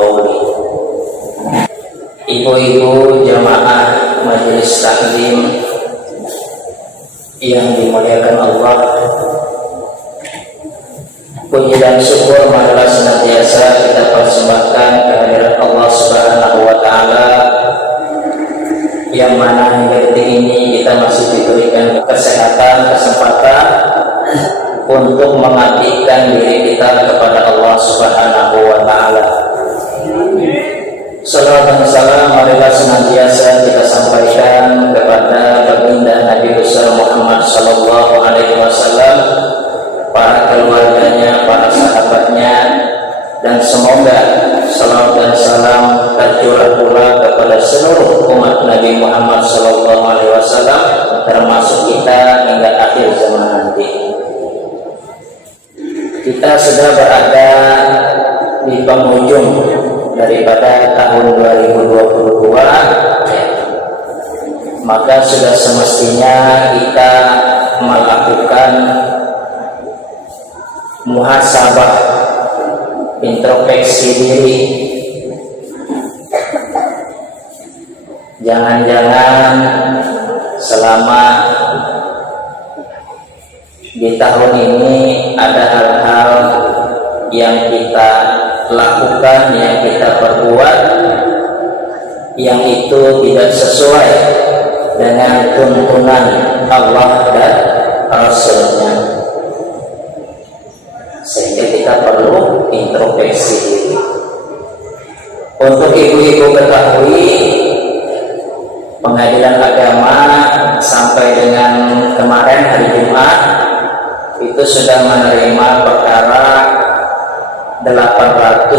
qawli. Ibu-ibu jamaah majelis taklim yang dimuliakan Allah, puji dan syukur marilah senantiasa kita persembahkan kehadirat Allah Subhanahu wa Ta'ala, yang mana hingga detik ini kita masih diberikan kesehatan, kesempatan untuk mengabdikan diri kita kepada Allah Subhanahu wa Ta'ala. Salawat dan salam marilah senantiasa kita sampaikan kepada baginda Nabi besar Muhammad sallallahu alaihi wasallam, para keluarganya, para sahabatnya, dan semoga salawat dan salam tercurah pula kepada seluruh umat Nabi Muhammad sallallahu alaihi wasallam, termasuk kita hingga akhir zaman nanti. Kita sudah berada di penghujung daripada tahun 2022, maka sudah semestinya kita melakukan muhasabah, introspeksi diri. Jangan-jangan selama di tahun ini ada hal-hal yang kita lakukan, yang kita perbuat, yang itu tidak sesuai dengan tuntunan Allah dan Rasul-Nya, sehingga kita perlu introspeksi diri. Untuk ibu-ibu ketahui, pengadilan agama sampai dengan kemarin hari Jumat itu sudah menerima perkara 837.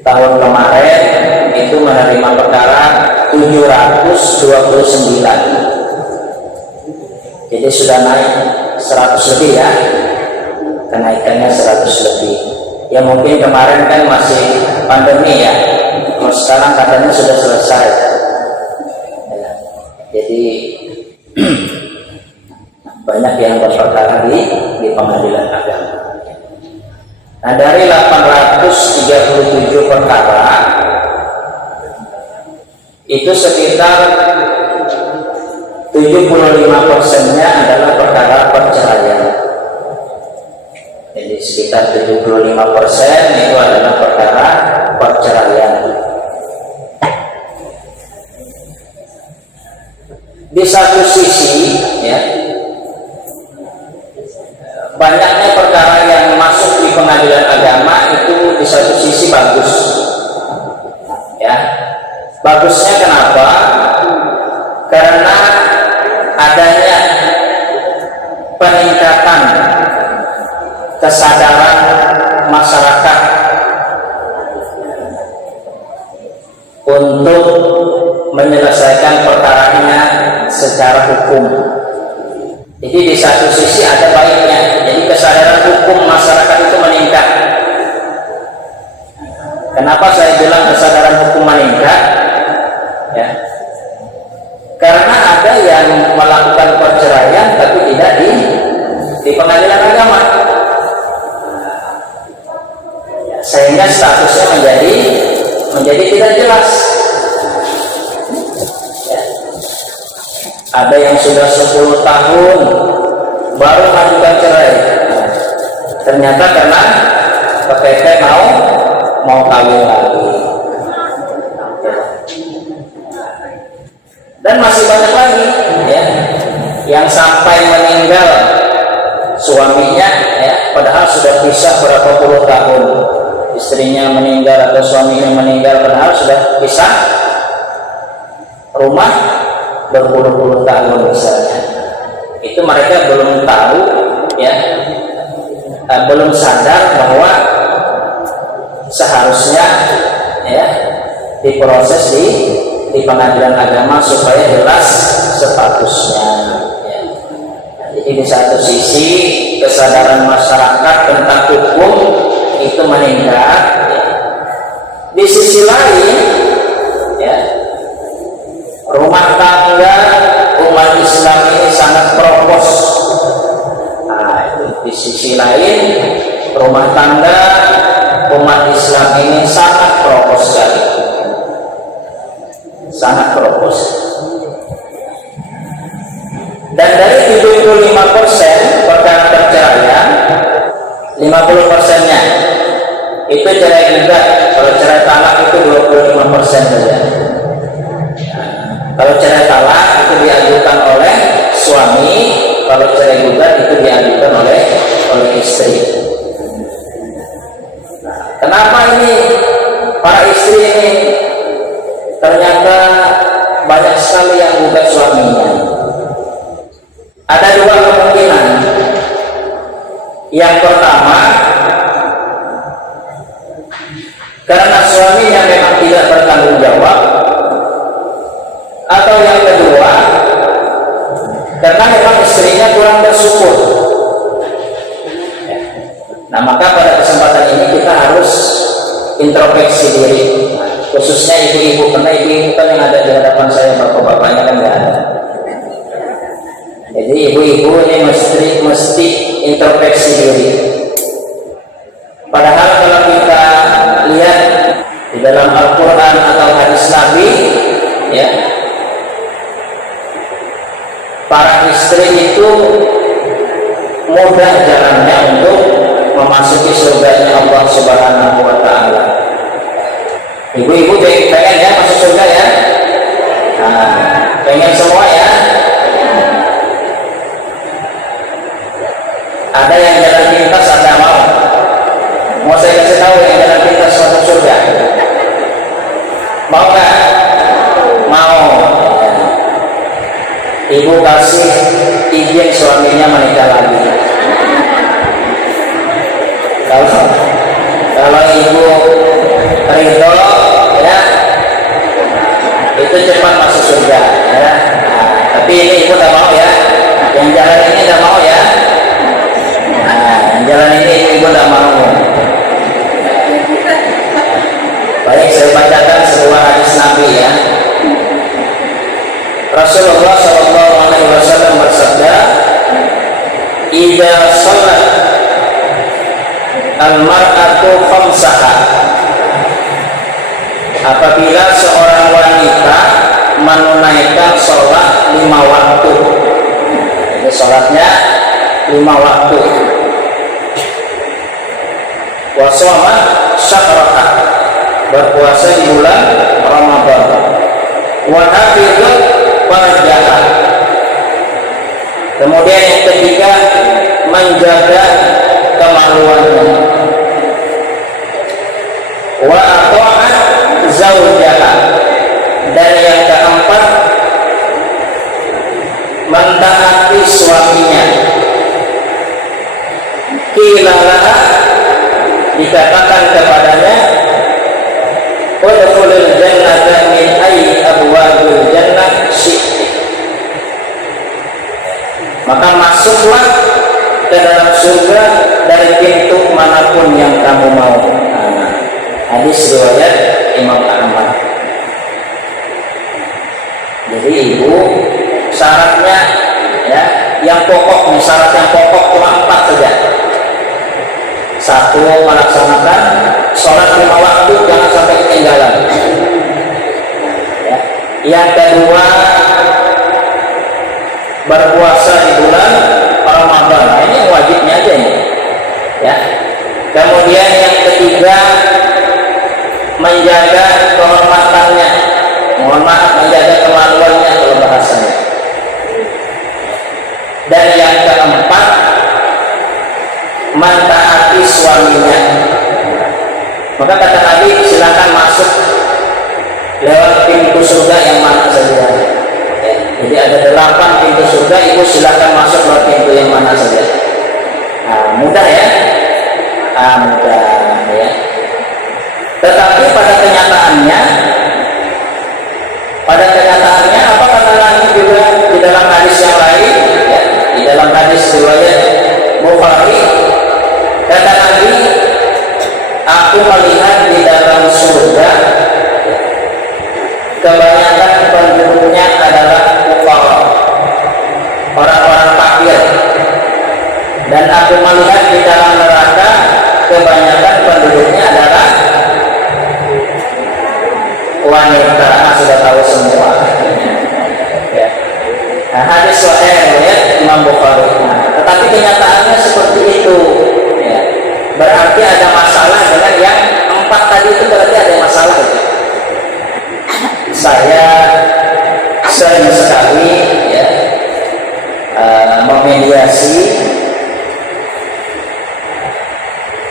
Tahun kemarin itu menerima perkara 729. Jadi sudah naik 100 lebih ya. Kenaikannya 100 lebih. Ya mungkin kemarin kan masih pandemi ya. Kalau sekarang katanya sudah selesai. Jadi banyak yang berperkara di pengadilan agama. Nah, dari 837 perkara itu sekitar 75%-nya adalah perkara perceraian. Jadi sekitar 75% itu adalah perkara perceraian. Di satu sisi ya, banyaknya perkara yang masuk di pengadilan agama itu di satu sisi bagus ya. Bagusnya kenapa? Karena adanya peningkatan kesadaran masyarakat untuk menyelesaikan perkaranya secara hukum. Jadi di satu sisi ada baiknya. Jadi kesadaran hukum masyarakat itu meningkat. Kenapa saya bilang kesadaran hukum meningkat? Ya. Karena ada yang melakukan perceraian tapi tidak di pengadilan agama. Ya, sehingga statusnya menjadi tidak jelas. Ada yang sudah 10 tahun baru mengajukan cerai. Ternyata karena PPT mau kawin lagi. Dan masih banyak lagi ya, yang sampai meninggal suaminya ya, padahal sudah pisah berapa puluh tahun. Istrinya meninggal atau suaminya meninggal padahal sudah pisah rumah berpuluh-puluh tahun misalnya. Itu mereka belum tahu ya, belum sadar bahwa seharusnya ya diproses di pengadilan agama supaya jelas statusnya ya. Jadi di satu sisi kesadaran masyarakat tentang hukum itu meningkat ya. Di sisi lain ya, rumah tangga umat Islam ini sangat propos rumah tangga umat Islam ini sangat keropos sekali, sangat keropos. Dan dari 75% perkara perceraian, 50%-nya itu cerai gugat. Kalau cerai talak itu 25% saja. Kalau cerai talak itu diajukan oleh suami, kalau cerai gugat itu diajukan oleh istri. Kenapa ini para istri ini ternyata banyak sekali yang gugat suaminya? Ada dua kemungkinan. Yang pertama, karena suaminya memang tidak bertanggung jawab, atau yang kedua, karena memang istrinya kurang bersyukur. Nah, maka pada kesempatan ini kita harus introspeksi diri, khususnya ibu-ibu, karena ibu-ibu kan yang ada di hadapan saya, bapak-bapaknya kan nggak ada. Jadi ibu-ibu ini mesti introspeksi diri. Padahal kalau kita lihat di dalam Al-Quran atau hadis Nabi, ya, para istri itu mudah jalannya untuk memasuki surganya Allah Subhanahu wa Ta'ala. Ibu-ibu pengen ya masuk surga ya? Nah, pengen semua ya? Ada yang jalan pintas, ada mau. Mau saya kasih tahu yang jalan pintas masuk surga? Mau nggak? Mau. Ibu kasih izin suaminya menikah lagi. Kalau ibu ridho, ya, itu cepat masuk surga. Ya. Nah, tapi ini ibu tidak mau ya. Yang jalan ini tidak mau ya. Jalan ini ibu tidak mau. Baik, saya bacakan sebuah hadis Nabi ya. Rasulullah SAW bersabda, "Idza shalat al-mar'atu khamsaha." Apabila seorang wanita menunaikan sholat 5 waktu. Jadi sholatnya 5 waktu. Wa shamat syahraha, berpuasa di bulan Ramadan. Wa hafizat farjaha. Kemudian yang ketiga, menjaga kemaluannya. Wa ata'at zawjaha. Dan yang keempat, mentaati suaminya. Qila laha, dikatakan kepadanya, udkhulil jannata min ayyi abwabil jannah syi'ti. Maka masuklah ke dalam surga dari pintu manapun yang kamu mau. Hadis riwayat Imam Ahmad. Jadi ibu, syaratnya ya, yang pokok, syarat yang pokok cuma 4 saja. 1, melaksanakan sholat 5 waktu, jangan sampai ketinggalan. Ya. Yang kedua, berpuasa di bulan Ramadan. Nah, ini wajibnya aja ini. Ya. Kemudian yang ketiga, menjaga kehormatannya. Mohon maaf, menjaga kemaluannya kalau bahasanya. Dan yang keempat, mentaati suaminya. Maka kata Nabi, silakan masuk lewat pintu surga yang mana saja. Jadi ada 8 pintu surga, ibu silakan masuk lewat pintu yang mana saja. Nah, mudah ya? Mudah ya. Tetapi pada kenyataannya apa kata Nabi juga di dalam hadis yang lain, ya, di dalam hadis riwayat Bukhari, kata Nabi, aku melihat di dalam surga kebanyakan penduduknya adalah fuqara, orang-orang fakir, dan aku melihat di dalam neraka kebanyakan penduduknya adalah wanita. Sudah tahu semua ya. Nah, hadis sahih ya Imam Bukhari. Tetapi kenyataannya seperti itu ya. Berarti ada masalah dengan yang 4 tadi itu, berarti ada masalah ya. Saya sering sekali ya memediasi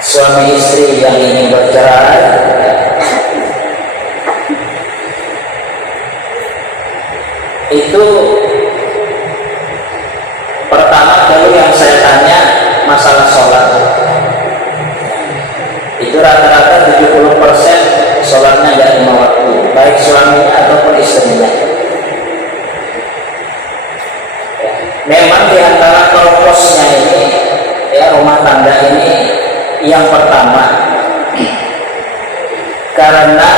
suami istri yang ingin bercerai ya. Itu pertama dulu yang saya tanya masalah sholat. Itu rata-rata 70% sholatnya tidak 5 waktu, baik suaminya ataupun istrinya. Memang di antara purpose-nya ini ya, rumah tangga ini yang pertama karena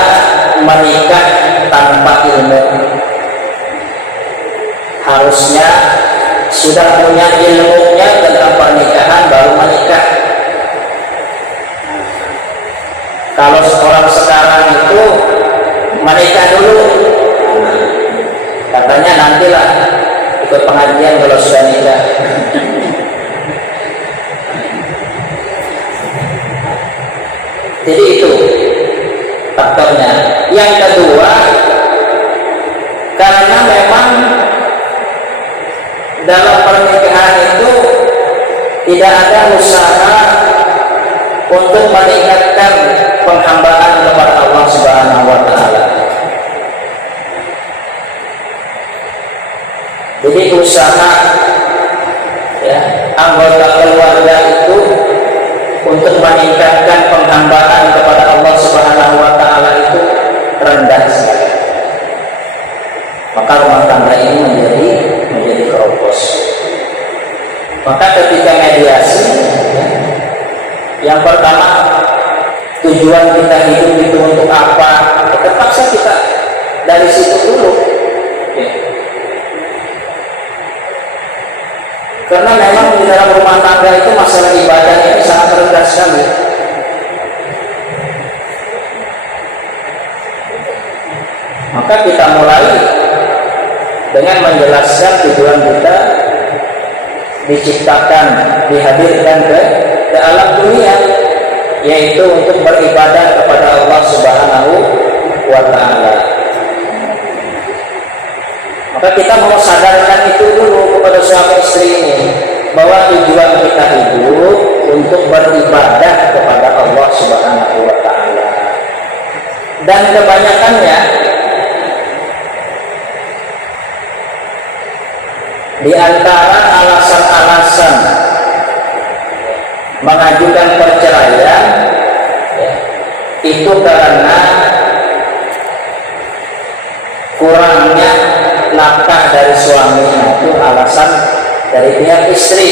menikah tanpa ilmu. Harusnya sudah punya ilmunya tentang pernikahan baru menikah. Kalau orang sekarang itu menikah dulu, katanya nantilah ikut pengajian kalau sudah nikah. Jadi itu faktornya. Yang kedua, karena memang dalam pernikahan itu tidak ada usaha untuk meningkatkan penghambaan kepada Allah Subhanahu wa taala. Jadi usaha ya, anggota keluarga itu untuk meningkatkan penghambaan kepada Allah Subhanahu wa taala itu rendah sekali. Maka rumah tangga ini menjadi keropos. Maka ketika mediasi yang pertama, tujuan kita hidup itu untuk apa? Terpaksa kita dari situ dulu ya. Karena memang di dalam rumah tangga itu masalah ibadah ini sangat rendah sekali. Maka kita mulai dengan menjelaskan tujuan kita diciptakan, dihadirkan ke alam dunia, yaitu untuk beribadah kepada Allah Subhanahu wa taala. Maka kita mau sadarkan itu dulu kepada suami istri ini, bahwa tujuan kita hidup untuk beribadah kepada Allah Subhanahu wa taala. Dan kebanyakannya di antara alasan-alasan mengajukan perceraian itu karena kurangnya nafkah dari suaminya. Itu alasan dari pihak istri.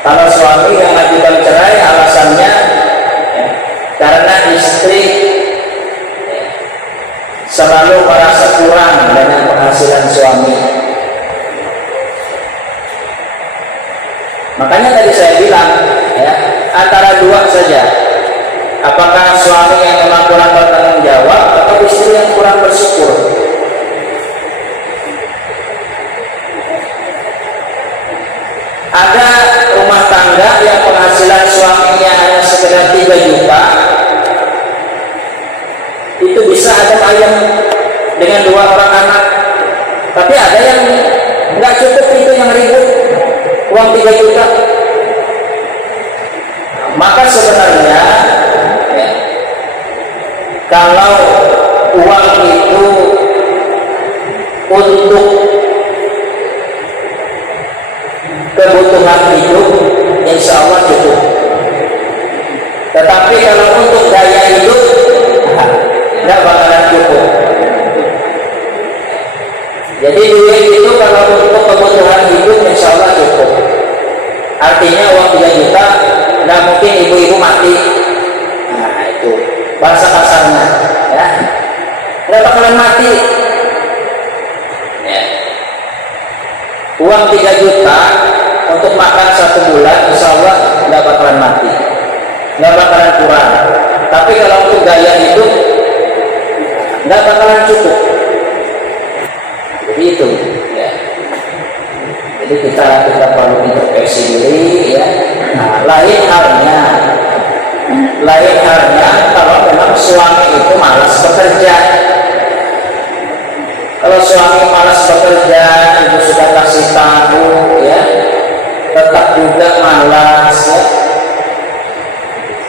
Kalau suami yang mengajukan cerai alasannya karena istri selalu merasa kurang dengan penghasilan suami. Makanya tadi saya bilang ya, antara dua saja, apakah suami yang memang kurang bertanggung jawab atau istri yang kurang bersyukur. Ada rumah tangga yang penghasilan suaminya hanya sekedar 3 juta, itu bisa ada ayam dengan 2 orang anak. Tapi ada yang nggak cukup, itu yang ribut uang 3 juta. Maka sebenarnya ya, kalau uang itu untuk kebutuhan hidup, insya Allah cukup. Tetapi kalau untuk gaya hidup, nggak bakalan cukup. Jadi duit itu kalau untuk kebutuhan hidup, insya Allah cukup. Artinya uang 3 juta nggak mungkin ibu-ibu mati. Nah itu bahasa kasarnya, ya. Nggak bakalan mati. Ya. Uang 3 juta untuk makan 1 bulan, insya Allah nggak nggak bakalan mati, nggak bakalan kurang. Tapi kalau untuk gaya hidup nggak bakalan cukup. Jadi itu ya. Jadi kita perlu introspeksi diri ya. Nah, lain halnya kalau memang suami itu malas bekerja. Kalau suami malas bekerja, ibu sudah kasih tahu ya, tetap juga malas ya.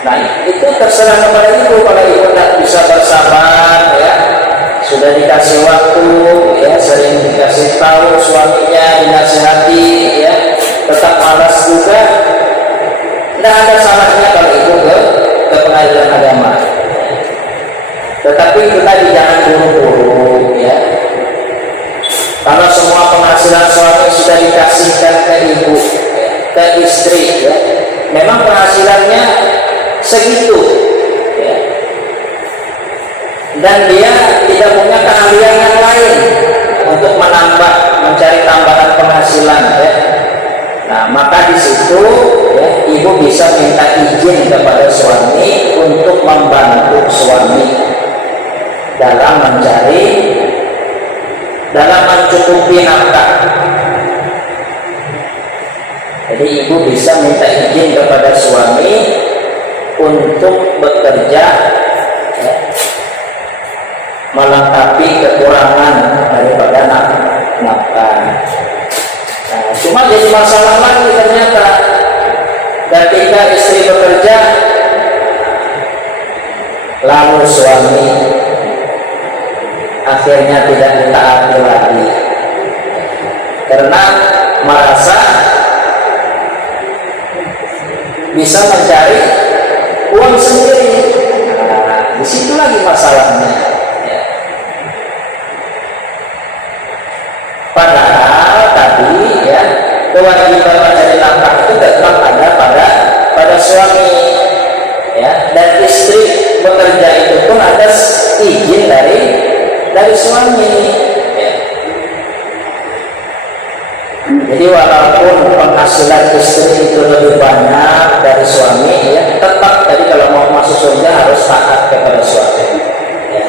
Nah itu terserah kepada ibu. Kalau ibu tidak bisa bersabar ya, sudah dikasih waktu ya, sering dikasih tahu suaminya, dinasihati ya, tetap malas juga, tidak ada salahnya kalau ibu ke pengadilan agama. Tetapi kita jangan buru-buru ya. Kalau semua penghasilan suami sudah dikasihkan ke ibu, ke istri ya, memang penghasilannya segitu ya, dan dia tidak punya keahlian yang lain untuk mencari tambahan penghasilan ya. Nah maka di situ ya, ibu bisa minta izin kepada suami untuk membantu suami dalam mencukupi nafkah. Jadi ibu bisa minta izin kepada suami untuk bekerja ya, melengkapi kekurangan daripada nafkah. Nah, cuma jadi masalah lagi ternyata ketika istri bekerja lalu suami akhirnya tidak ditaati lagi karena merasa bisa mencari uang sendiri. Nah, di situ lagi masalahnya ya. Padahal tadi ya, kewajiban mencari nafkah itu tetap ada pada suami ya, dan istri bekerja itu pun ada izin dari suami ya. Jadi walaupun penghasilan istri itu lebih banyak dari suami ya, tetap tadi kalau mau masuk surga harus taat kepada suami ya.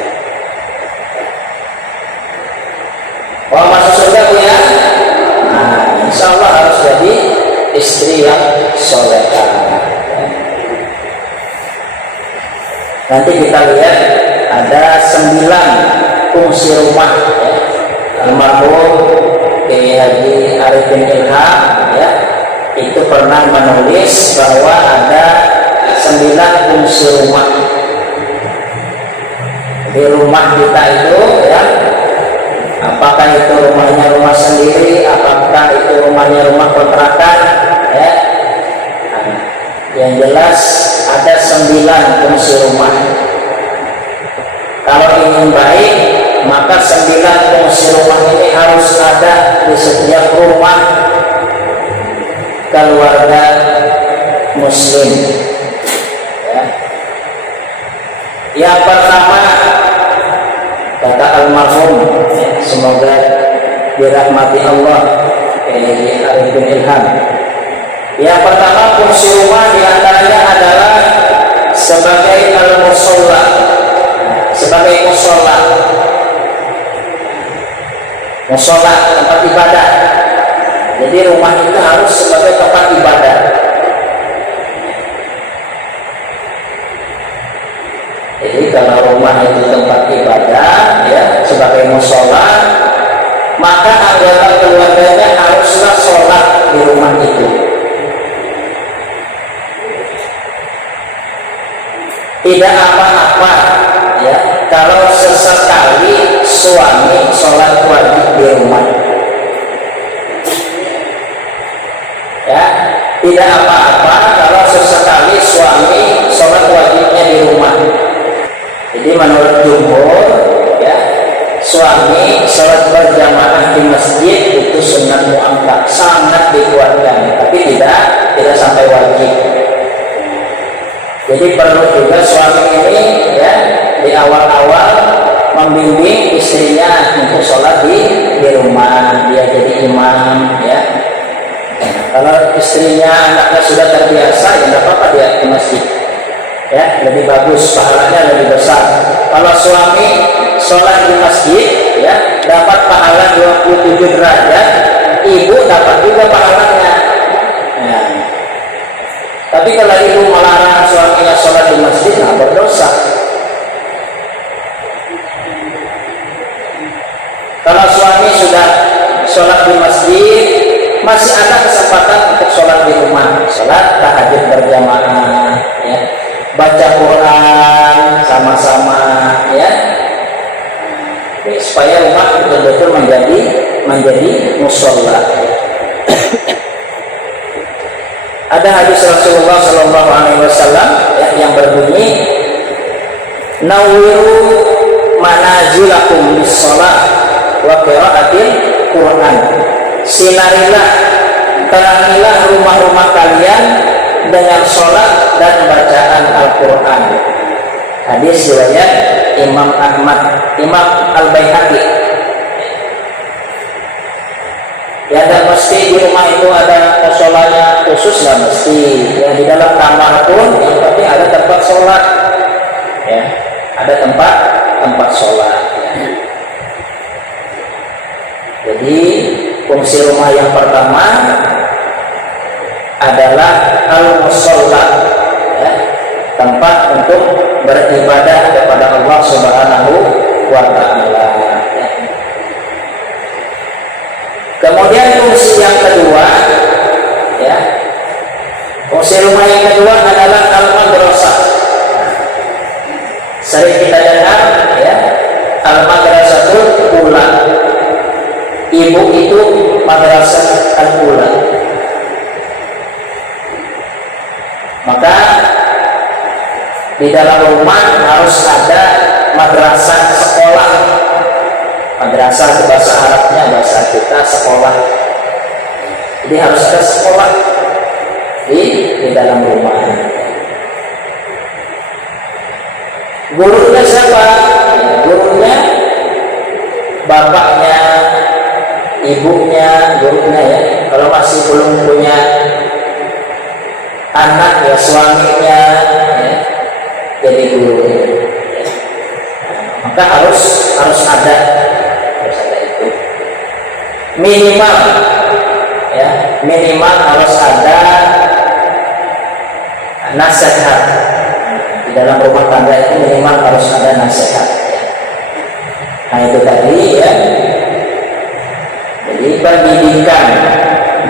Mau masuk surga ya, nah insya Allah harus jadi istri yang solehah ya. Nanti kita lihat ada 9 fungsi rumah ya. Almarhum Kiai Haji Arifin Ilham ya, itu pernah menulis bahwa ada 9 fungsi rumah. Di rumah kita itu ya, apakah itu rumahnya rumah sendiri, apakah itu rumahnya rumah kontrakan ya. Nah, yang jelas ada 9 fungsi rumah. Kalau ingin baik, maka 9 fungsi rumah ini harus ada di setiap rumah keluarga muslim ya. Yang pertama kata almarhum ya, semoga dirahmati Allah Arifin Ilham. Yang pertama fungsi rumah diantaranya adalah sebagai al-musolla, sebagai musola tempat ibadah. Jadi rumah itu harus sebagai tempat ibadah. Jadi kalau rumah itu tempat ibadah ya, sebagai musola, maka anggota keluarganya haruslah sholat di rumah itu. Tidak apa-apa ya kalau sesekali suami sholat wajib di rumah ya, tidak apa-apa kalau sesekali suami sholat wajibnya di rumah. Jadi menurut jumhur ya, suami sholat berjamaah di masjid itu sunnah muakkad, sangat dikuatkan, tapi tidak sampai wajib. Jadi perlu juga suami ini ya di awal-awal membimbing istrinya untuk sholat di rumah, dia jadi imam ya. Kalau istrinya, anaknya sudah terbiasa, ya tidak apa-apa dia ke masjid. Ya, lebih bagus, pahalanya lebih besar. Kalau suami sholat di masjid, ya dapat pahala 27 derajat, ibu dapat juga pahalanya. Ya. Tapi kalau ibu melarang suaminya sholat di masjid, nah berdosa. Kalau suami sudah sholat di masjid, masih ada kesempatan untuk sholat di rumah, sholat tahajud berjamaah, ya, baca Quran sama-sama, ya, supaya rumah betul-betul menjadi musholla. Ada hadis Rasulullah Shallallahu Alaihi Wasallam yang berbunyi, "Nawiru manazilakum bis shalah wa qiraatil Quran." Sinarilah, terangilah rumah-rumah kalian dengan sholat dan bacaan Al-Quran. Hadis riwayat Imam Ahmad, Imam Al-Baihaqi. Ya, dan mesti di rumah itu ada sholatnya khusus, lah mesti. Ya, di dalam kamar pun yang penting ada tempat sholat. Ya, ada tempat sholat. Ya. Jadi fungsi rumah yang pertama adalah al-musholla, ya, tempat untuk beribadah kepada Allah Subhanahu wa Ta'ala. Ya. Kemudian fungsi yang kedua, ya, fungsi rumah yang kedua adalah al-madrasah. Sering kita dengar, ya, al-madrasatul ula. Ibu itu madrasah al-ula. Maka di dalam rumah harus ada madrasah sekolah. Madrasah itu bahasa Arabnya, bahasa kita sekolah. Jadi harus ada sekolah di dalam rumah. Gurunya siapa? Gurunya bapaknya, ibunya, gurunya, ya. Kalau masih belum punya anak, ya suaminya, ya, jadi gurunya. Maka harus ada itu. Minimal, ya, minimal harus ada nasihat. Di dalam rumah tangga itu minimal harus ada nasihat. Nah itu tadi, ya. Jadi pendidikan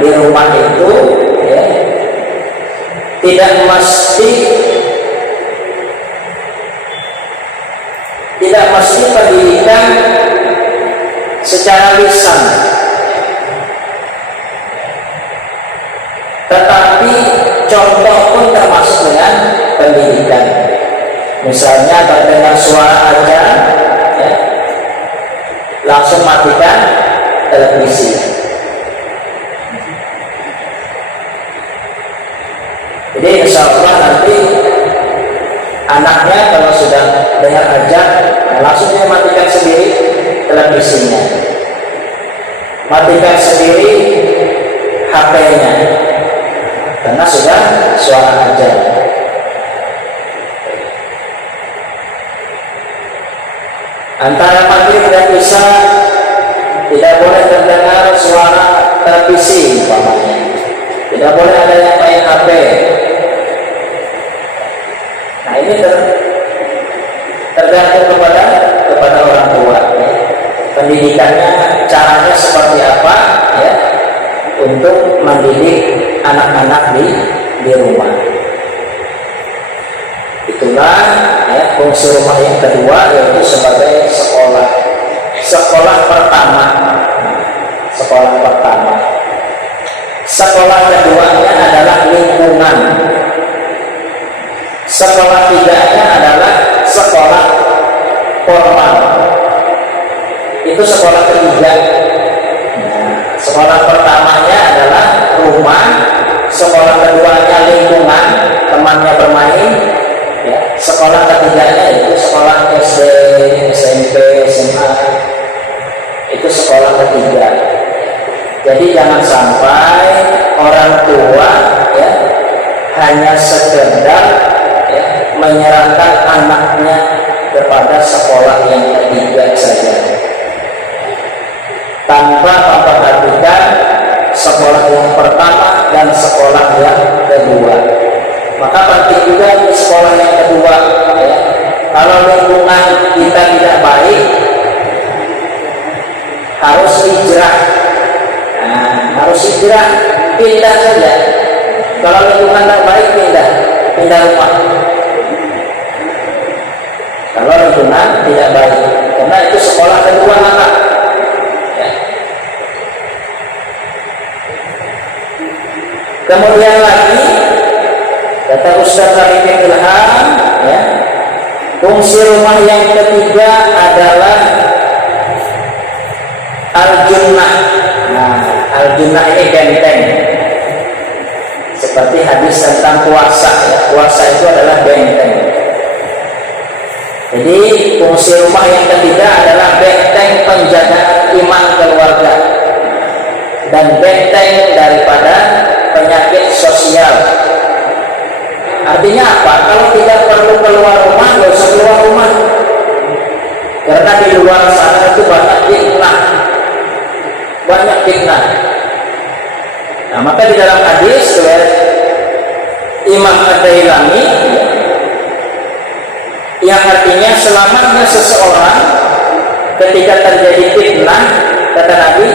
di rumah itu, ya, tidak mesti pendidikan secara lisan, tetapi contoh pun termasuk dengan pendidikan. Misalnya terdengar suara azan, ya, langsung matikan televisi. Jadi insya Allah nanti anaknya kalau sudah dengar azan, langsung dia matikan sendiri televisinya, matikan sendiri HP-nya, karena sudah suara azan. Antara maghrib dan isya tidak boleh terdengar suara televisi, umpamanya. Tidak boleh ada yang main HP. Nah ini tergantung kepada orang tua, ya. Pendidikannya, caranya seperti apa, ya, untuk mendidik anak-anak di rumah. Itulah, ya, fungsi rumah yang kedua, yaitu sebagai sekolah. Sekolah pertama. Sekolah keduanya adalah lingkungan. Sekolah tiganya adalah sekolah formal. Itu sekolah ketiga. Sekolah pertamanya adalah rumah, sekolah keduanya lingkungan, temannya bermain, ya. Sekolah ketiganya itu sekolah SD, SMP, SMA. Itu sekolah ketiga. Jadi jangan sampai orang tua ya hanya sekedar ya, menyerahkan anaknya kepada sekolah yang ketiga saja, tanpa memperhatikan sekolah yang pertama dan sekolah yang kedua. Maka penting juga di sekolah yang kedua ya. Kalau lingkungan kita tidak baik, harus hijrah. Harus hijrah, pindah saja. Kalau lingkungan tidak baik, pindah rumah. Kalau lingkungan tidak baik, karena itu sekolah kedua anak. Ya. Kemudian lagi kata Ustaz Arifin Ilham, ya, fungsi rumah yang ketiga adalah al-junnah. Nah, al-junnah ini benteng. Seperti hadis tentang puasa, ya. Puasa itu adalah benteng. Jadi fungsi rumah yang ketiga adalah benteng penjagaan iman keluarga dan benteng daripada penyakit sosial. Artinya apa? Kalau tidak perlu keluar rumah, nggak usah keluar rumah. Karena di luar sana itu banyak fitnah. Nah, maka di dalam hadis Imam Ad-Dailami yang artinya selamatnya seseorang ketika terjadi fitnah, kata Nabi,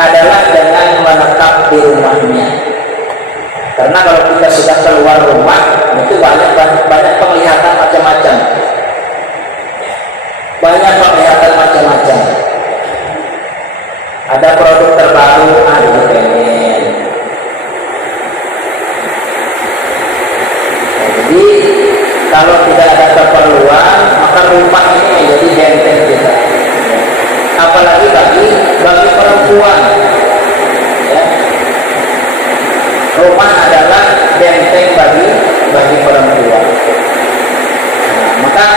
adalah dengan menetap di rumahnya. Karena kalau kita sudah keluar rumah, itu banyak penglihatan macam-macam. Banyak penglihatan macam-macam. Ada produk terbaru, itu pengen. Jadi kalau tidak ada keperluan, maka rumah ini menjadi benteng kita. Apalagi bagi perempuan. Ya. Rumah adalah benteng bagi perempuan. Nah, maka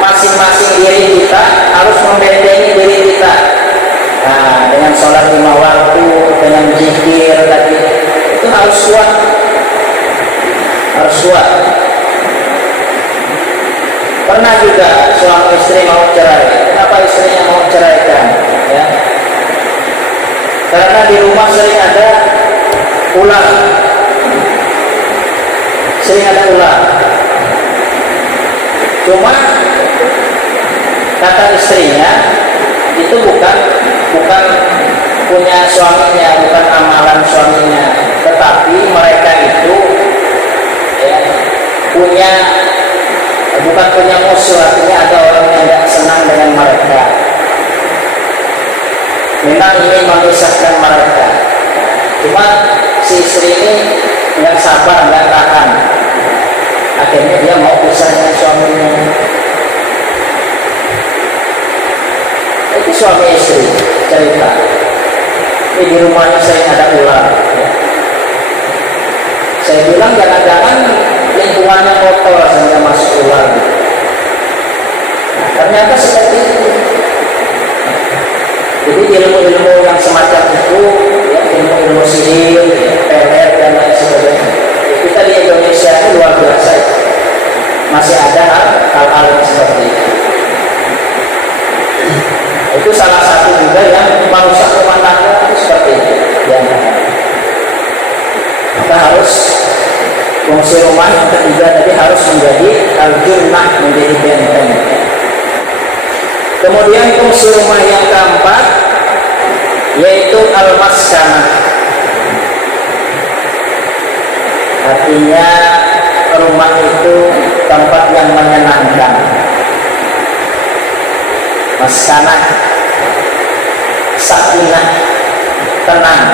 masing-masing diri kita harus membentengi diri kita. Nah, dengan sholat 5 waktu, dengan zikir tadi, itu harus kuat. Harus kuat. Pernah juga suami istri mau cerai. Kenapa istrinya mau ceraikan? Ya. Karena di rumah sering ada ular. Cuma kata istrinya itu bukan punya suaminya, bukan amalan suaminya, tetapi mereka itu ya, bukan punya musuh, artinya ada orang yang tidak senang dengan mereka. Memang ingin memisahkan mereka. Cuma si istri ini nggak sabar, nggak tahan. Akhirnya dia mau pisah dengan suaminya. Itu suami istri cerita. Di rumahnya saya ada ular. Saya bilang jangan-jangan lingkungannya kotor sehingga masuk ular. Nah, ternyata seperti itu. Jadi ilmu-ilmu yang semacam itu, ya, ilmu-ilmu sihir, pelet dan lain sebagainya, kita di Indonesia ini luar biasa. Masih ada hal-hal yang seperti itu. Itu salah satu juga yang merusak rumah tangga itu seperti itu. Ya. Maka harus fungsi rumah yang ketiga tadi harus menjadi al-junnah, menjadi benteng. Kemudian fungsi rumah yang keempat yaitu al-maskanah. Artinya rumah itu tempat yang menyenangkan. Maskanah, sakinah, tenang.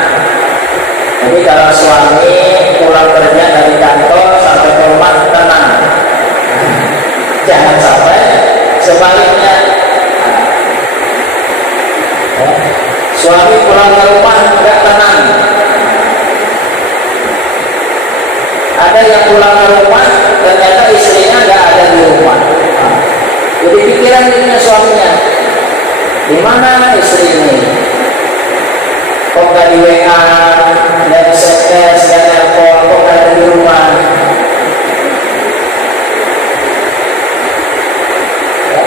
Jadi kalau suami pulang kerja dari kantor sampai ke rumah tenang. Jangan sampai sebaliknya. Suami pulang ke rumah tidak tenang. Ada yang pulang ke rumah ternyata istrinya nggak ada di rumah. Jadi pikiran ini suaminya, di mana istri ini? kok nggak di WA, nggak di SMS, nggak telepon, kok nggak ada di rumah. Ya.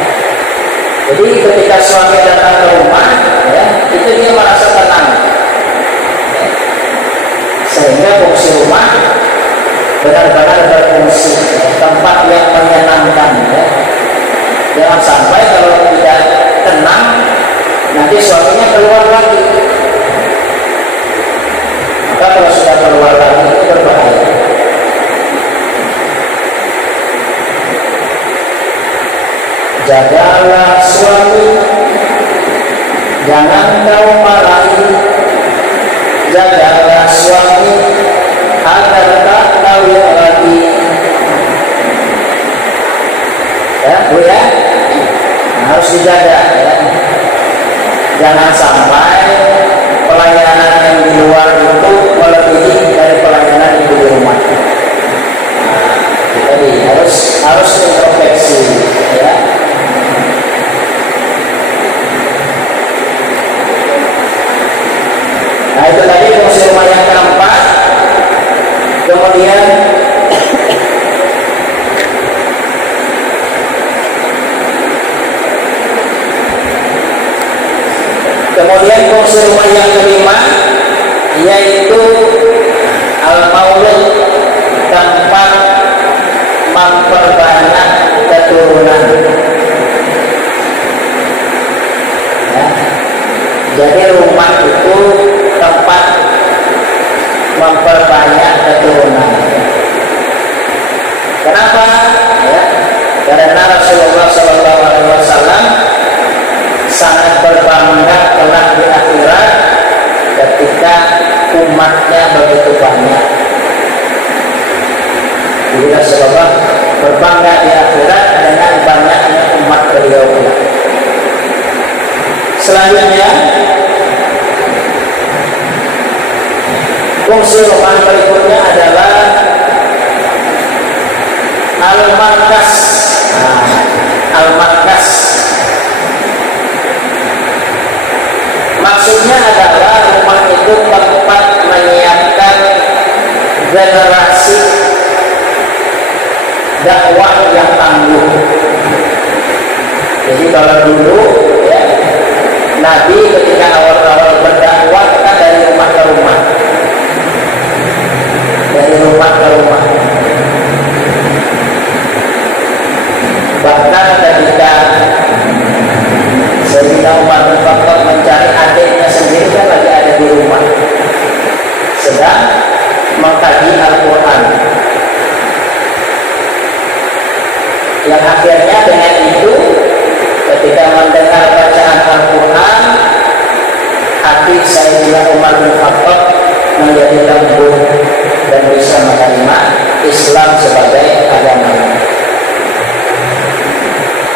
Jadi ketika suami datang ke rumah, ya, itu dia merasa tenang, ya. Sehingga fungsi rumah benar-benar berfungsi, ya, tempat yang menyenangkan, ya. Jangan sampai kalau tidak tenang, nanti suaminya keluar lagi. Maka kalau sudah keluar lagi itu berbahaya. Jagalah suami, jangan kau marahi. Jagalah suami agar tak kawin lagi. Ya, Bu ya, nah, harus dijaga ya. Jangan sampai pelayanan yang di luar itu melebihi dari pelayanan di rumah. Nah, jadi harus introspeksi ya. Nah itu tadi fungsi rumah yang keempat. Kemudian fungsi rumah yang kelima yaitu al-maulud, tempat memperbanyak keturunan. Ya. Jadi rumah itu tempat memperbanyak keturunan. Kenapa? Ya. Karena Rasulullah SAW sangat berbangga kelak di akhirat ketika umatnya begitu banyak. Jadi Rasulullah berbangga di akhirat dengan banyaknya umat beliau. Selanjutnya, fungsi rumah berikutnya adalah al-markas. Al-markas maksudnya adalah rumah itu tempat menyiapkan generasi dakwah yang tangguh. Jadi kalau dulu ya, Nabi ketika awal-awal berdakwah kan dari rumah ke rumah, dari rumah ke rumah. Bahkan ketika Sayyidina Umar bin Khattab mencari adiknya sendiri kan lagi ada di rumah, sedang mengkaji Al-Quran. Yang akhirnya dengan itu ketika mendengar bacaan Al-Quran, hati Sayyidina Umar bin Khattab menjadi lembut dan bisa menerima Islam sebagai agama.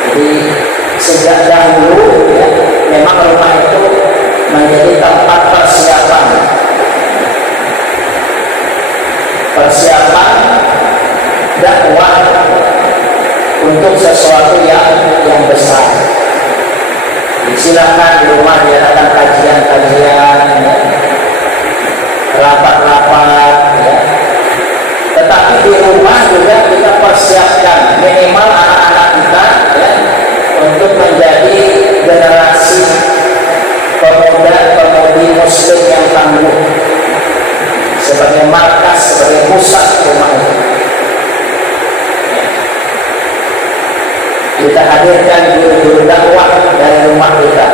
Jadi sejak dahulu ya, memang rumah itu menjadi tempat persiapan dakwah untuk sesuatu yang besar. Silakan di rumah diadakan kajian-kajian, ya, rapat-rapat, ya. Tetapi di rumah juga kita persiapkan minimal anak-anak kita ya, untuk menjadi generasi pemuda-pemudi muslim yang tangguh, sebagai markas, sebagai pusat rumah itu. Kita hadirkan guru-guru dakwah dari rumah kita.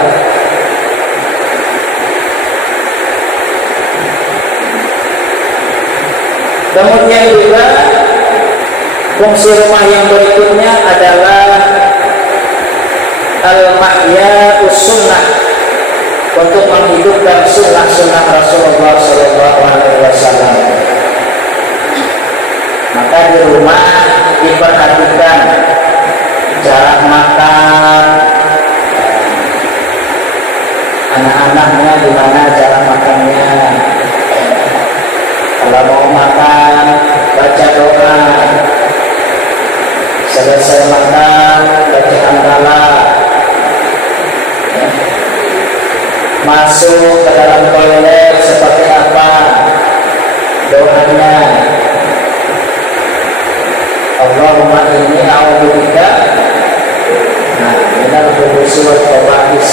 Kemudian juga fungsi rumah yang berikutnya adalah al-mahya'us sunnah, untuk menghidupkan sunnah-sunnah Rasulullah SAW. Maka di rumah diperhatikan jarak makan, anak-anaknya di mana jarak makannya. Kalau mau makan, baca doa. Selesai makan, baca hamdalah. masuk ke dalam toilet seperti apa doanya. Allahumma inni a'udzubika minal khubuthi wal khaba'is.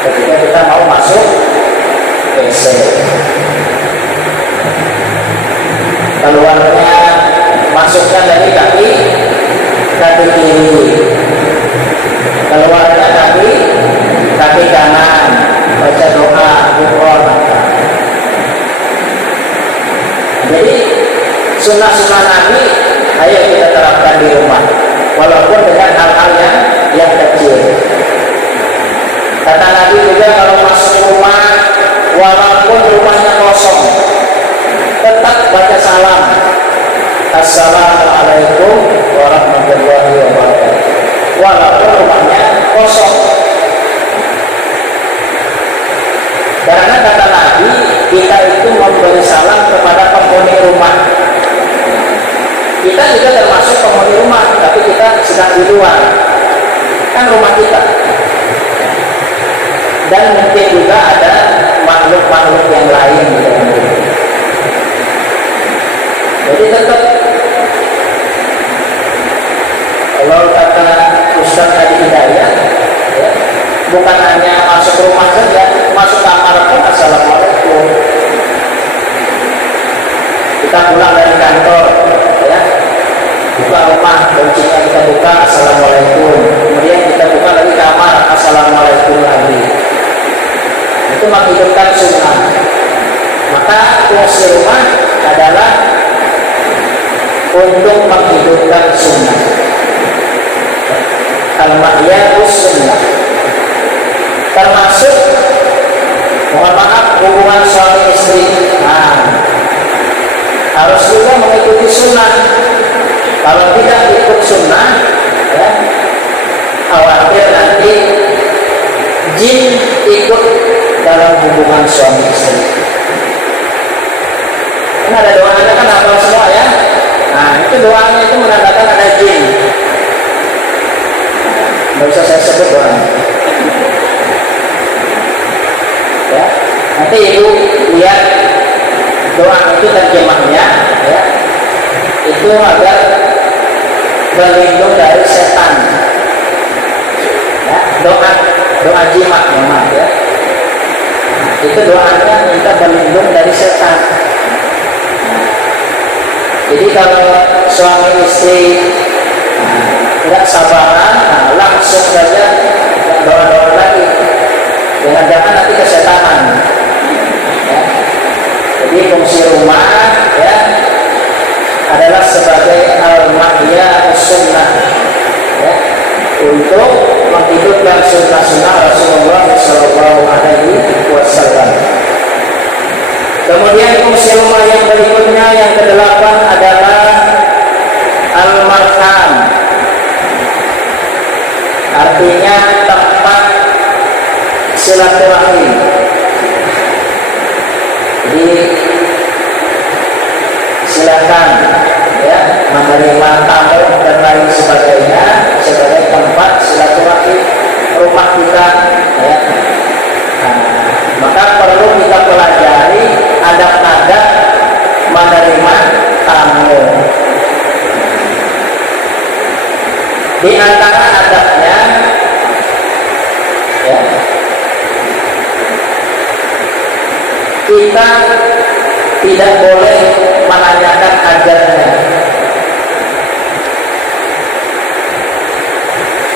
Ketika kita mau masuk WC, keluarnya masuknya dari kaki kiri, keluarnya kaki kanan, baca doa Qur'an. Jadi sunnah-sunnah Nabi ayo kita terapkan di rumah, walaupun dengan hal-hal yang kecil. Kata Nabi juga, kalau masuk rumah walaupun rumahnya kosong, tetap baca salam, assalamualaikum warahmatullahi wabarakatuh, walaupun rumahnya kosong. Karena kata Nabi, kita itu memberi salam kepada penghuni rumah. Kita juga termasuk penghuni rumah, tapi kita sedang di luar, kan rumah kita. Dan mungkin juga ada makhluk-makhluk yang lain di dalam rumah. Jadi tetap, kalau kata Ustaz Adi Hidayat, ya, bukan hanya masuk rumah saja, masuk kamar pun assalamualaikum. Kita pulang dari kantor, ya, buka rumah, kuncinya kita buka, assalamualaikum. Kemudian kita buka lagi kamar, assalamualaikum lagi. Itu menghidupkan sunnah. Maka fungsi rumah adalah untuk menghidupkan sunnah. Al-Mahyus sunnah. Termasuk, mohon maaf, hubungan suami istri. Harus juga mengikuti sunnah. Kalau tidak ikut sunnah, ya, khawatir nanti jin ikut dalam hubungan suami istri. Ini ada doanya kan, hafal semua ya. Nah, itu doanya itu menandakan ada jin. Nggak usah saya sebut doanya. Ya, nanti ibu lihat doa itu terjemahnya, ya, itu agar berlindung dari setan. Ya, doa jimat memang, ya. Itu doanya minta berlindung dari setan. Jadi kalau suami istri tidak sabaran, langsung saja doa-doa lagi. Jangan-jangan nanti kesetanan. Ya. Jadi fungsi rumah, ya, adalah sebagai al-mahya sunnah, ya, untuk menghidupkan sunnah-sunnah Rasulullah SAW. Kemudian fungsi rumah yang berikutnya, yang ke-8 adalah al-marham, artinya tempat silaturahmi. Jadi silakan, ya, menerima tamu dan lain sebagainya sebagai tempat silaturahmi rumah kita, ya. Maka perlu kita pelajari adab-adab menerima tamu. Di antara adabnya, ya, kita tidak boleh menanyakan ajarnya.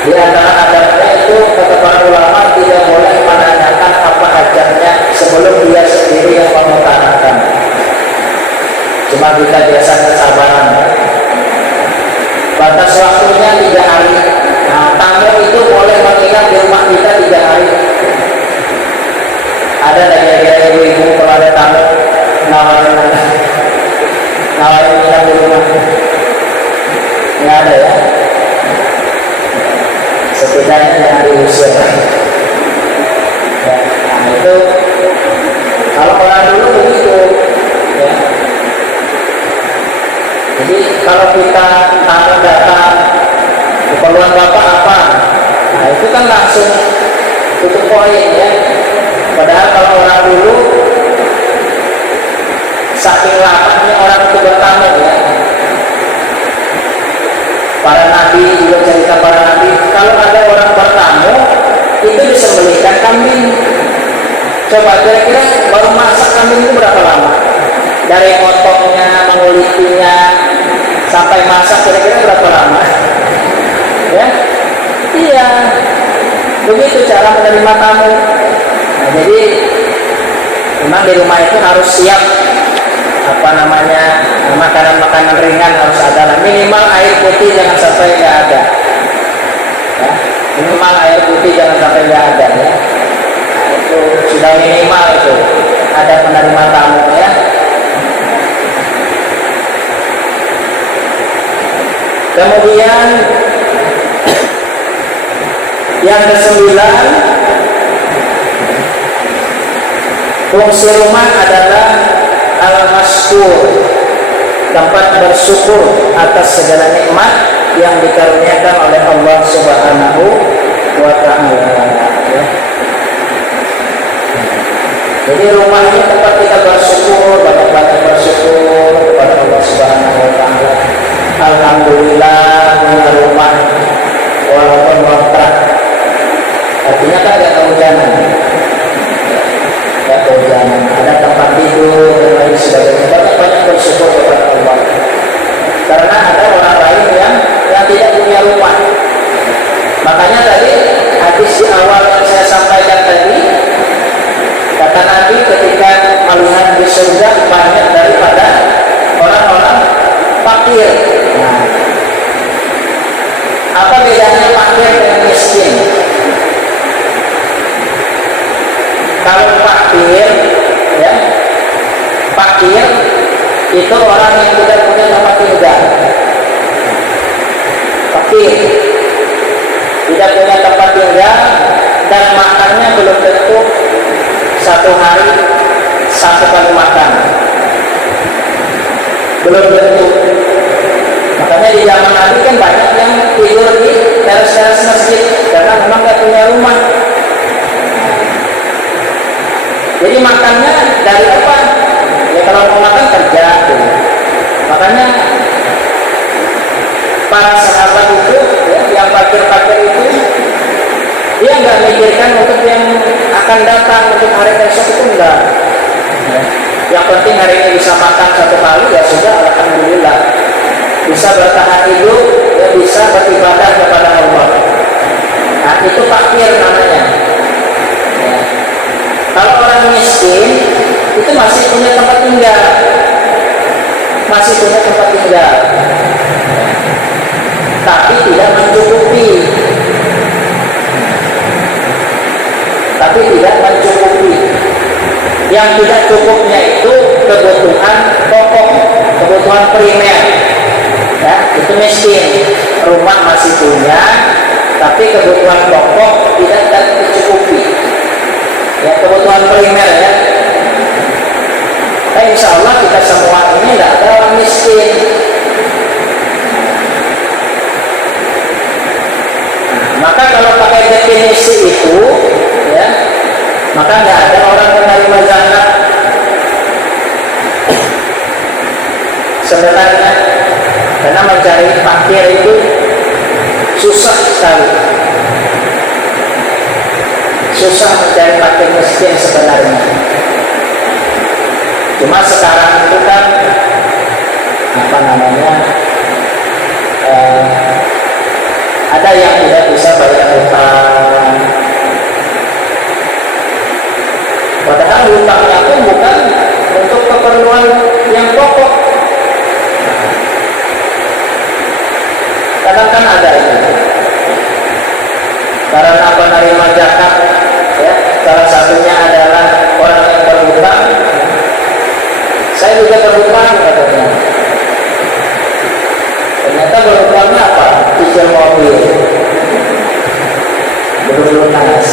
Di antara adabnya itu, kata para ulama, tidak boleh menanyakan apa ajarnya sebelum dia sendiri yang mengutarakan. Cuma kita biasa kesabaran. Batas waktunya 3 hari. Nah, tamu itu boleh menginap di rumah kita 3 hari. Ada kira-kira ibu-ibu kalau ada tamu nawarin menginap di rumah? Nggak ada, ya. Setidaknya jangan diusir. Ya, nah itu kalau orang dulu begitu, ya. Jadi kalau kita tamu datang, keperluan bapak apa, nah itu kan langsung tutup poin, ya. Padahal kalau orang dulu saking lamanya orang itu bertamu ya. Para nabi juga cerita para nabi, kalau ada orang bertamu itu disembelihkan kambing. Coba kira-kira baru masak kambing itu berapa lama? Dari motongnya, mengulitinya sampai masak kira-kira berapa lama? Ya, iya. Begitu cara menerima tamu. Nah, jadi memang di rumah itu harus siap makanan-makanan ringan harus ada lah. Minimal air putih jangan sampai nggak ada. Ya, minimal air putih jangan sampai nggak ada ya. Nah, itu sudah minimal itu ada penerima tamu ya. Kemudian yang ke-9, fungsi rumah adalah al-maskur, tempat bersyukur atas segala nikmat yang dikaruniakan oleh Allah Subhanahu wa ta'ala ya. Jadi rumah ini tempat kita bersyukur, banyak-banyak bersyukur kepada Allah Subhanahu wa ta'ala. Alhamdulillah punya rumah walaupun kontrak. Artinya kan gak kehujanan, ada tempat tidur dan lain sebagainya. Banyak bersyukur kepada Allah. Karena ada orang lain yang tidak punya rumah. Makanya tadi hadis di awal yang saya sampaikan tadi, kata Nabi ketika melihat di surga banyak daripada orang-orang fakir. Nah, apa bedanya fakir dengan miskin? Kalau fakir, ya, fakir itu orang yang tidak punya tempat tinggal. Fakir tidak punya tempat tinggal dan makannya belum tentu satu hari satu kali makan, belum tentu. Makanya di zaman Nabi kan banyak yang tidur di teras-teras masjid karena memang nggak punya rumah. Jadi makannya dari apa? Ya kalau mau makan kerja gitu. Makanya para sahabat itu ya, yang fakir-fakir itu dia nggak mikirkan untuk yang akan datang, untuk hari esok itu enggak ya. Yang penting hari ini bisa makan satu kali ya sudah, alhamdulillah. Bisa bertahan hidup ya, bisa beribadah kepada Allah. Nah itu fakir namanya ya. Kalau orang miskin itu masih punya tempat tinggal, tapi tidak mencukupi. Yang tidak cukupnya itu kebutuhan pokok, kebutuhan primer. Ya, itu miskin. Rumah masih punya, tapi kebutuhan pokok tidak tercukupi. Ya, kebutuhan primer ya. Nah, insya Allah kita semua ini tidak ada orang miskin. Maka kalau pakai definisi itu, ya, maka nggak ada orang menerima zakat. Sebenarnya, karena mencari fakir itu susah sekali. Susah mencari fakir miskin sebenarnya. Cuma sekarang itu kan ada yang tidak bisa bayar hutang. Padahal hutangnya pun bukan untuk keperluan yang pokok. Kadang kan ada itu. Karena penerima zakat, ya, salah satunya adalah orang yang berhutang. Saya juga berhutang katanya. Ternyata berhutangnya apa? Cicil mobil, belum lunas.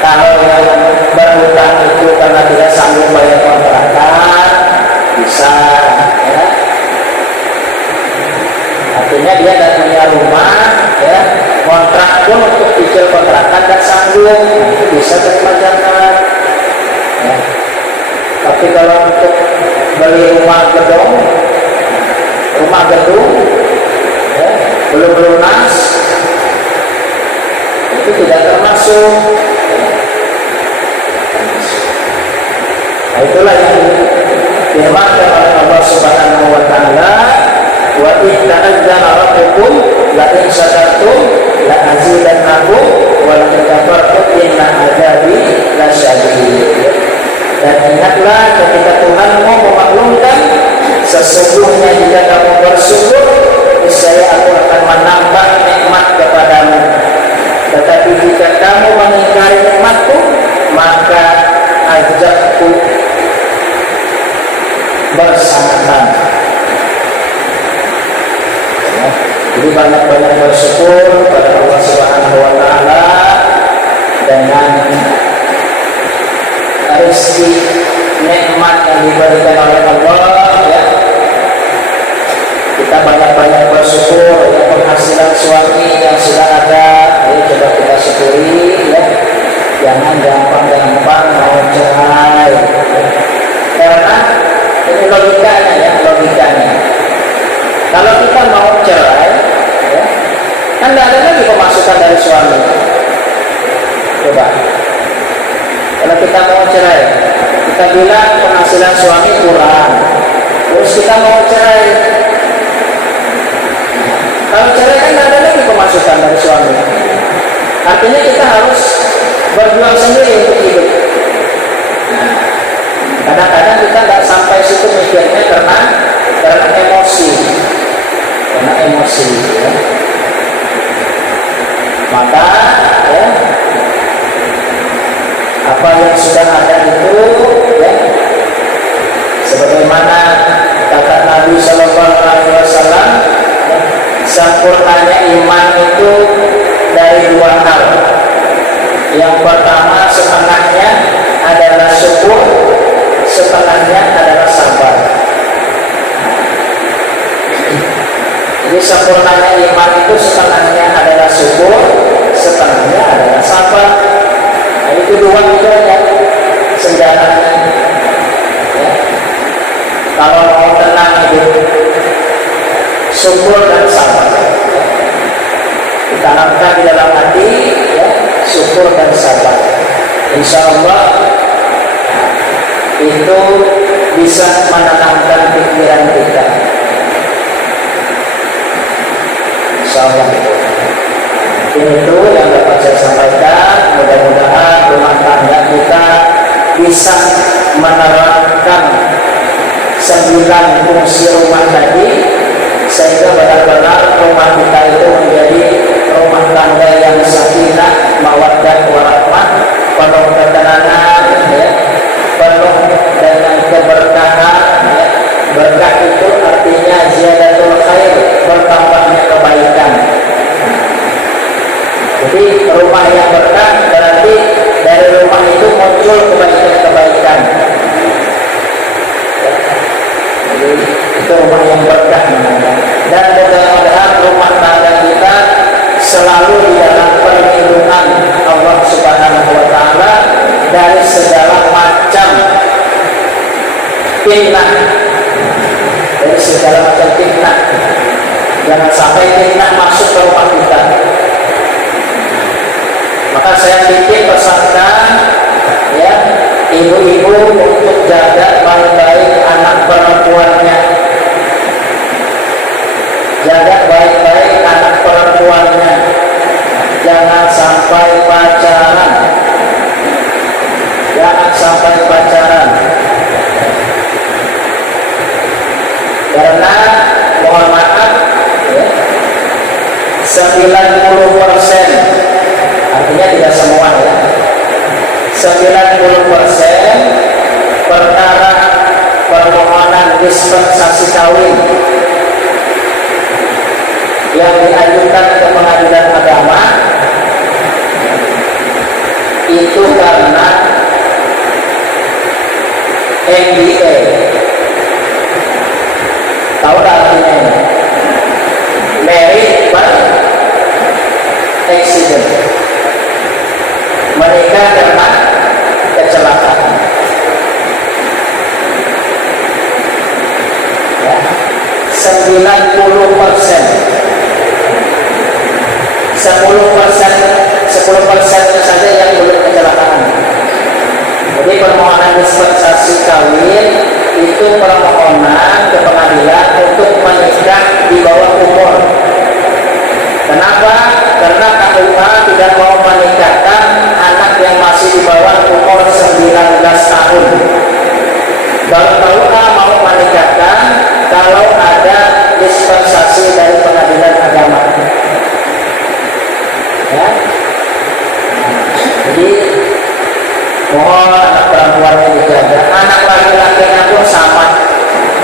Kalau yang berhutang itu karena tidak sanggup bayar kontrakan, bisa, ya. Artinya dia tidak punya rumah, ya, kontrak pun untuk cicil Tapi kalau untuk beli rumah gedung ya, belum lunas, itu tidak termasuk. Nah, itulah yang firmankan oleh Allah Subhanahu wa taala, wa in ta'azzana rabbukum la in syakartum la azidannakum wa la in kafartum inna adzabi lasyadid. Dan ingatlah ketika Tuhan mau memaklumkan, sesungguhnya jika kamu bersyukur, niscaya aku akan menambah nikmat kepadamu. Tetapi jika kamu mengingkari nikmatku, maka ajakku bersangatan. Ya, jadi banyak-banyak bersyukur pada Allah Subhanahu wa taala dengan rezeki nikmat yang diberikan oleh Allah, ya. Kita banyak-banyak bersyukur ya, penghasilan suami yang sudah ada, ya, coba kita syukuri ya. Jangan gampang-gampang mau cerai ya. Karena ini logikanya ya, logikanya. Kalau kita mau cerai ya, kan tidak ada lagi pemasukan dari suami. Coba, kalau kita mau cerai, kita bilang penghasilan suami kurang, terus kita mau cerai. Kalau cerai kan tidak ada lagi pemasukan dari suami. Artinya kita harus berjuang sendiri untuk hidup. Kadang-kadang kita nggak sampai situ mikirnya karena emosi, ya. Maka ya, apa yang sudah ada itu ya, sebagaimana kata Nabi Shallallahu Alaihi Wasallam, sempurnanya iman itu dari dua hal. Yang pertama, setengahnya adalah syukur, setengahnya adalah sabar. Jadi sempurnanya iman itu setengahnya adalah syukur, setengahnya adalah sabar. Nah, itu dua itu aja senjatanya. Ya. Kalau mau tenang hidup, syukur dan sabar. Ditanamkan di dalam hati, ya, syukur dan sabar. Insya Allah itu bisa menenangkan pikiran kita. Insya Allah. Itu yang dapat saya sampaikan. Mudah-mudahan rumah tangga kita bisa menerapkan 9 fungsi rumah tadi, sehingga benar-benar rumah kita itu menjadi rumah tangga yang sakinah, mawaddah warahmah, penuh ketenangan, ya, penuh dengan keberkahan. Ya. Berkah itu artinya ziyadatul khair, bertambahnya kebaikan. Jadi rumah yang berkah berarti dari rumah itu muncul kebaikan-kebaikan. Ya. Jadi itu rumah yang berkah namanya. Dan mudah-mudahan rumah tangga kita selalu di dalam perlindungan Allah Subhanahu wa taala dari segala macam fitnah. Dari segala macam fitnah. Jangan sampai fitnah masuk ke rumah kita. Maka saya titip pesankan ya, ibu-ibu untuk jaga baik-baik anak perempuannya. Jaga baik-baik anak perempuannya. Jangan sampai pacaran. Jangan sampai pacaran. Karena mohon maaf ya, 90%, artinya tidak semua ya, 90% perkara permohonan dispensasi kawin yang diajukan ke pengadilan agama itu karena MBA. Tahu tak artinya ini? Married by accident. Menikah karena kecelakaan. 90%. 10% saja yang belum kecelakaan. Jadi permohonan dispensasi kawin itu permohonan ke pengadilan untuk menikah di bawah umur. Kenapa? Karena KUA tidak mau menikahkan anak yang masih di bawah umur 19 tahun. Kalau KUA mau menikahkan kalau ada dispensasi dari pengadilan agama. Ya. Jadi mohon anak perempuannya dijaga, anak laki-lakinya pun sama.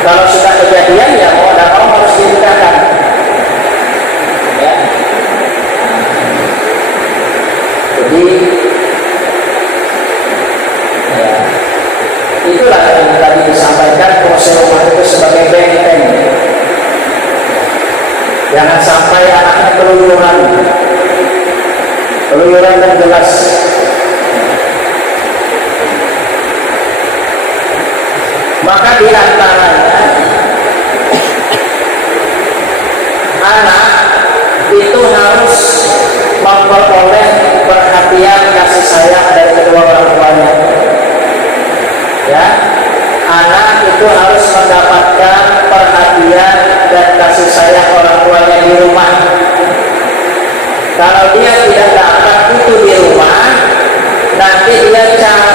Kalau sudah kejadian ya mau ada mau harus dinikahkan. Ya. Jadi ya, itulah yang tadi disampaikan proses rumah itu sebagai benteng. Jangan sampai anaknya keluyuran yang jelas. Maka di antaranya anak itu harus memperoleh perhatian kasih sayang dari kedua orang tuanya. Ya, anak itu harus mendapatkan perhatian dan kasih sayang orang tuanya di rumah. Kalau dia tidak dapat itu di rumah, nanti dia cari